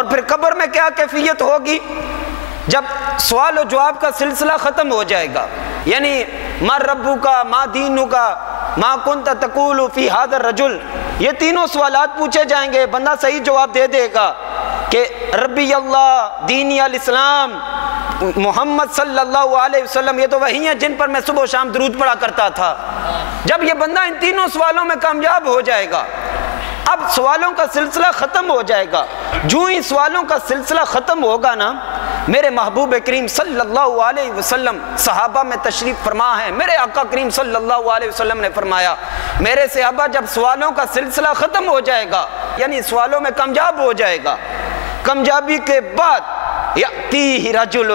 اور پھر قبر میں کیا کیفیت ہوگی؟ جب سوال و جواب کا سلسلہ ختم ہو جائے گا، یعنی ما ربک ما دینک ما کنت تقول فی ھذا الرجل، یہ تینوں سوالات پوچھے جائیں گے، بندہ صحیح جواب دے دے گا کہ ربی اللہ، دینی الاسلام، محمد صلی اللہ علیہ وسلم، یہ تو وہی ہیں جن پر میں صبح و شام درود پڑھا کرتا تھا۔ جب یہ بندہ ان تینوں سوالوں میں کامیاب ہو جائے گا، اب سوالوں کا سلسلہ ختم ہو جائے گا۔ جو ہی سوالوں کا سلسلہ ختم ہوگا نا، میرے محبوب کریم صلی اللہ علیہ وسلم صحابہ میں تشریف فرما ہے، میرے آقا کریم صلی اللہ علیہ وسلم نے فرمایا، میرے صحابہ جب سوالوں کا سلسلہ ختم ہو جائے گا، یعنی سوالوں میں کامیاب ہو جائے گا، کامیابی کے بعد یأتیہ رجل،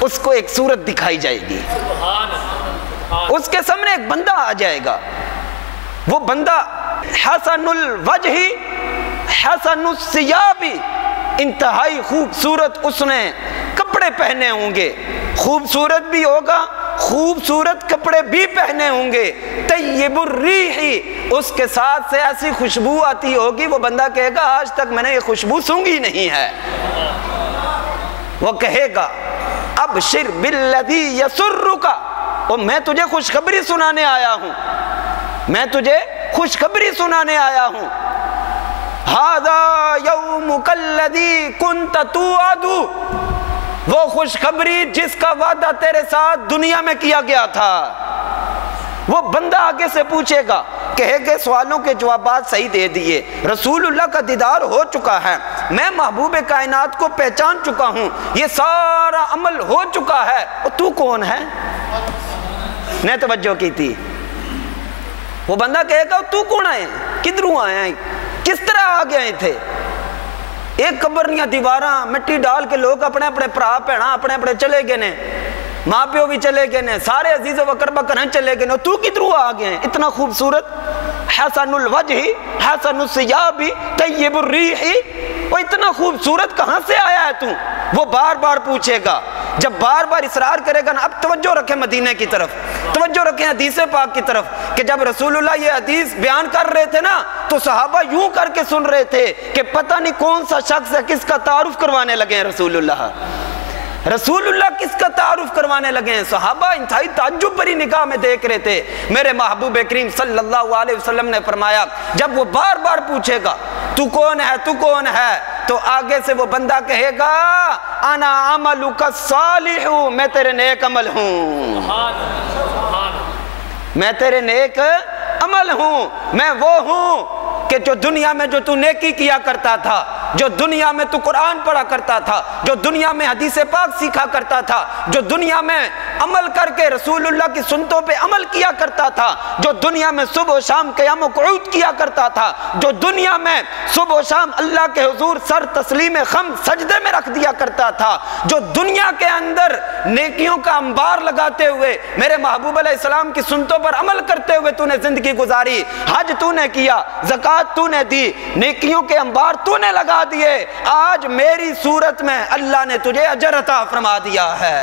اس کو ایک صورت دکھائی جائے گی، اس کے سامنے ایک بندہ آ جائے گا، وہ بندہ حسن الوجہ حسن الثیاب، انتہائی خوبصورت اس نے کپڑے پہنے ہوں گے، خوبصورت بھی ہوگا، خوبصورت کپڑے بھی پہنے ہوں گے، طیب الریح، اس کے ساتھ سے ایسی خوشبو آتی ہوگی، وہ بندہ کہے گا آج تک میں نے یہ خوشبو سونگھی نہیں ہے۔ وہ کہے گا ابشر بالذی یسرک، اور میں تجھے خوشخبری سنانے آیا ہوں، میں تجھے خوشخبری سنانے آیا ہوں، ھذا یومک الذی کنت توعد، وہ خوشخبری جس کا وعدہ تیرے ساتھ دنیا میں کیا گیا تھا۔ وہ بندہ آگے سے پوچھے گا، کہے کہ سوالوں کے جوابات صحیح دے دیے، رسول اللہ کا دیدار ہو چکا ہے، میں محبوب کائنات کو پہچان چکا ہوں، یہ سارا عمل ہو چکا ہے، اور تو کون ہے؟ نے توجہ کی تھی؟ وہ بندہ کہے گا تو کون آئے ہیں، کدھروں آئے ہیں، کس طرح آ گئے تھے؟ ایک قبرنیاں دیواراں مٹی ڈال کے لوگ اپنے اپنے پرا بھیڑاں اپنے اپنے چلے گئے نے، ماں پیو بھی چلے گئے نے، سارے عزیز و اقربا گھر چلے گئے نے، تو کدھروں آ گئے ہیں اتنا خوبصورت؟ حسن الوجہ حسن الثیاب طیب الریح، وہ اتنا خوبصورت کہاں سے آیا ہے تو؟ وہ بار بار پوچھے گا، جب بار بار اصرار کرے گا نا، اب توجہ رکھیں مدینہ کی طرف، توجہ رکھیں حدیث پاک کی طرف، کہ جب رسول اللہ یہ حدیث بیان کر رہے تھے نا، تو صحابہ یوں کر کے سن رہے تھے کہ پتہ نہیں کون سا شخص ہے، کس کا تعارف کروانے لگے ہیں رسول اللہ، رسول اللہ کس کا تعارف کروانے لگے ہیں۔ صحابہ انتہائی تعجب بری نگاہ میں دیکھ رہے تھے۔ میرے محبوب کریم صلی اللہ علیہ وسلم نے فرمایا، جب وہ بار بار پوچھے گا تو کون ہے تو کون ہے، تو آگے سے وہ بندہ کہے گا انا عملک الصالح، میں تیرے نیک عمل ہوں، میں تیرے نیک عمل ہوں، میں وہ ہوں کہ جو دنیا میں جو تو نیکی کیا کرتا تھا، جو دنیا میں تو قرآن پڑھا کرتا تھا، جو دنیا میں حدیث پاک سیکھا کرتا تھا، جو دنیا میں عمل کر کے رسول اللہ کی سنتوں پہ عمل کیا کرتا تھا، جو دنیا میں صبح و شام قیام و قعود کیا کرتا تھا، جو دنیا میں صبح و شام اللہ کے حضور سر تسلیم خم سجدے میں رکھ دیا کرتا تھا، جو دنیا کے اندر نیکیوں کا انبار لگاتے ہوئے میرے محبوب علیہ السلام کی سنتوں پر عمل کرتے ہوئے تو نے زندگی گزاری، حج تو نے کیا، زکوٰۃ تو نے دی، نیکیوں کے انبار تو نے لگا دیے، آج میری صورت میں اللہ نے تجھے اجر عطا فرما دیا ہے۔